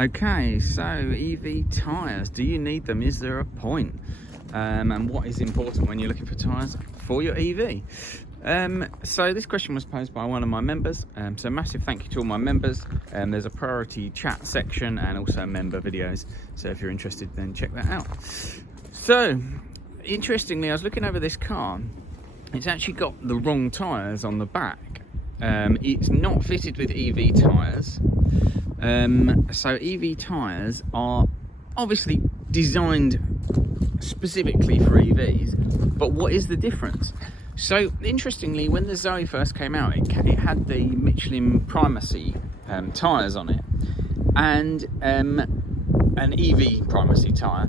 Okay, so EV tyres, do you need them? Is there a point? And what is important when you're looking for tyres for your EV? So this question was posed by one of my members, so massive thank you to all my members. There's a priority chat section and also member videos, so if you're interested then check that out. So interestingly, I was looking over this car. It's actually got the wrong tyres on the back. It's not fitted with EV tyres. So EV tyres are obviously designed specifically for EVs, but what is the difference? So interestingly, when the Zoe first came out, it had the Michelin Primacy tyres on it, and an EV Primacy tyre,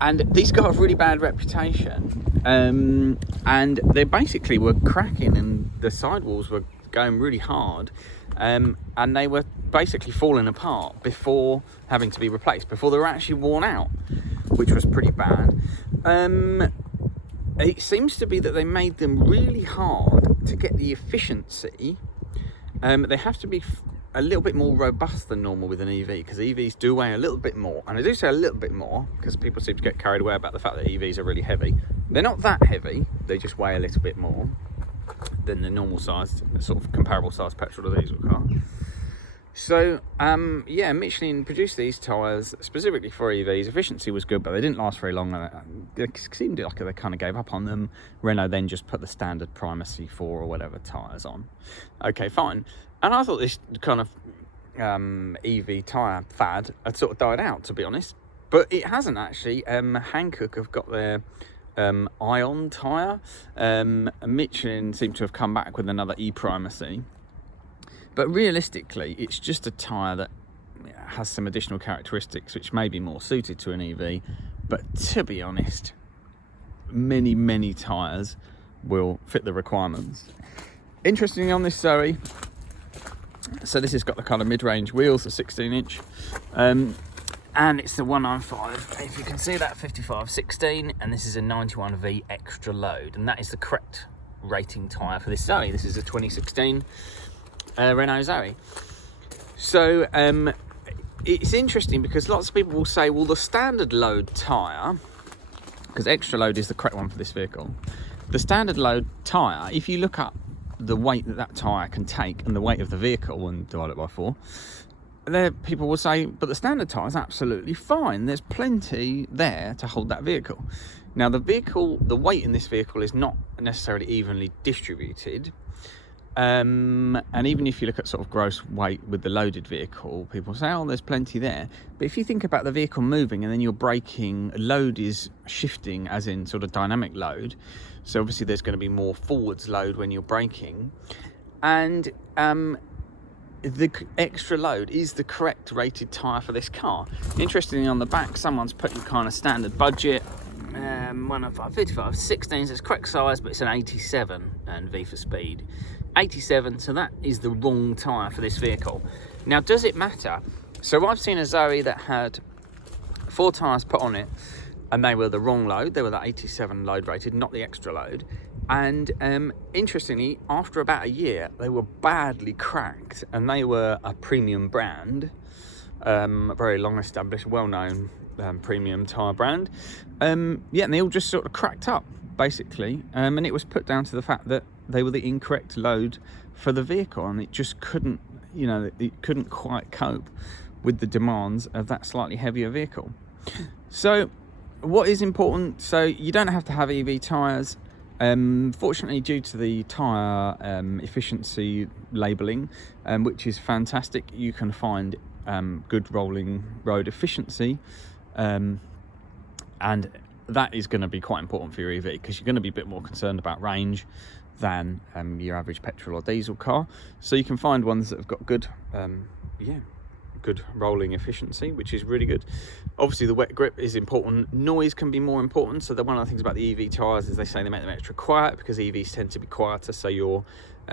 and these got a really bad reputation, and they basically were cracking and the sidewalls were going really hard, and they were basically falling apart before having to be replaced, before they were actually worn out, which was pretty bad. It seems to be that they made them really hard to get the efficiency. They have to be a little bit more robust than normal with an EV, because EVs do weigh a little bit more, and I do say a little bit more because people seem to get carried away about the fact that EVs are really heavy. They're not that heavy, they just weigh a little bit more than the normal sized, sort of comparable sized petrol or diesel car. So yeah, Michelin produced these tyres specifically for EVs. Efficiency was good, but they didn't last very long. It seemed like they kind of gave up on them. Renault then just put the standard Primacy 4 or whatever tyres on. Okay, fine. And I thought this kind of EV tyre fad had sort of died out, to be honest, but it hasn't actually. Hankook have got their Ion tyre. Michelin seem to have come back with another e-Primacy. But realistically, it's just a tyre that has some additional characteristics which may be more suited to an EV. But to be honest, many tyres will fit the requirements. Interestingly, on this Zoe, so this has got the kind of mid-range wheels, the 16-inch, and it's the 195. If you can see that, 55/16, and this is a 91V extra load, and that is the correct rating tyre for this Zoe. This is a 2016. Renault Zoe. So it's interesting because lots of people will say, well, the standard load tyre, because extra load is the correct one for this vehicle, the standard load tyre, if you look up the weight that tyre can take and the weight of the vehicle and divide it by 4, there people will say, but the standard tyre is absolutely fine, there's plenty there to hold that vehicle. Now the weight in this vehicle is not necessarily evenly distributed. And even if you look at sort of gross weight with the loaded vehicle, people say, oh, there's plenty there. But if you think about the vehicle moving and then you're braking, load is shifting as in sort of dynamic load. So obviously there's going to be more forwards load when you're braking. And the extra load is the correct rated tyre for this car. Interestingly, on the back, someone's put in kind of standard budget. 105, 55, 16 is its correct size, but it's an 87 and V for speed. 87, so that is the wrong tyre for this vehicle. Now, does it matter? So I've seen a Zoe that had 4 tyres put on it, and they were the wrong load. They were the 87 load rated, not the extra load. And interestingly, after about a year, they were badly cracked, and they were a premium brand, very long established, well-known premium tyre brand. Yeah, and they all just sort of cracked up, basically, and it was put down to the fact that they were the incorrect load for the vehicle, and it just couldn't, it couldn't quite cope with the demands of that slightly heavier vehicle. So what is important? So you don't have to have EV tyres. Fortunately, due to the tyre efficiency labelling, which is fantastic, you can find good rolling road efficiency, and that is going to be quite important for your EV, because you're going to be a bit more concerned about range than your average petrol or diesel car. So you can find ones that have got good good rolling efficiency, which is really good. Obviously the wet grip is important. Noise can be more important. So one of the things about the EV tyres is they say they make them extra quiet, because EVs tend to be quieter, so you're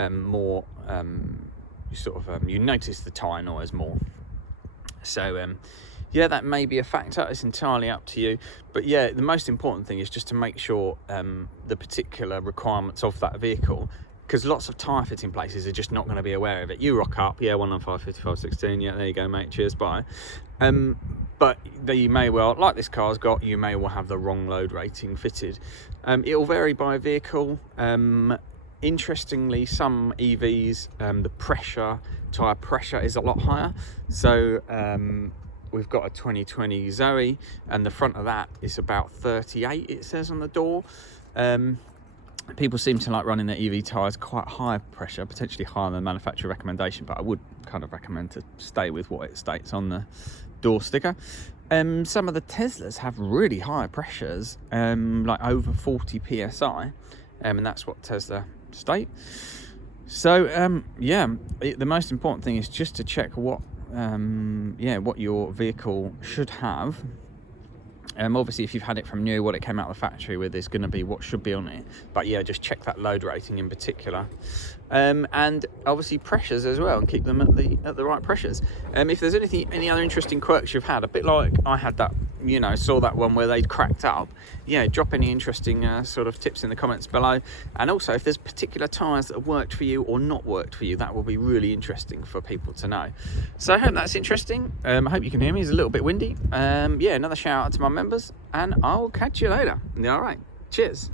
more you notice the tyre noise more. So yeah, that may be a factor. It's entirely up to you. But yeah, the most important thing is just to make sure the particular requirements of that vehicle because lots of tyre fitting places are just not going to be aware of it. You rock up, yeah, 195, 55, 16, yeah, there you go, mate, cheers, bye. But you may well, like this car's got, you may well have the wrong load rating fitted. It will vary by vehicle. Interestingly, some EVs, the tyre pressure is a lot higher. So we've got a 2020 Zoe, and the front of that is about 38, it says on the door. People seem to like running their EV tyres quite high pressure, potentially higher than manufacturer recommendation, but I would kind of recommend to stay with what it states on the door sticker. Some of the Teslas have really high pressures, like over 40 psi, and that's what Tesla state. So yeah, the most important thing is just to check what your vehicle should have. Obviously, if you've had it from new, what it came out of the factory with is going to be what should be on it. But yeah, just check that load rating in particular, and obviously pressures as well, and keep them at the right pressures. If there's any other interesting quirks you've had, a bit like I had that, saw that one where they'd cracked up. Yeah, drop any interesting sort of tips in the comments below. And also, if there's particular tyres that have worked for you or not worked for you, that will be really interesting for people to know. So I hope that's interesting. I hope you can hear me. It's a little bit windy. Yeah, another shout out to my members, and I'll catch you later. All right, cheers.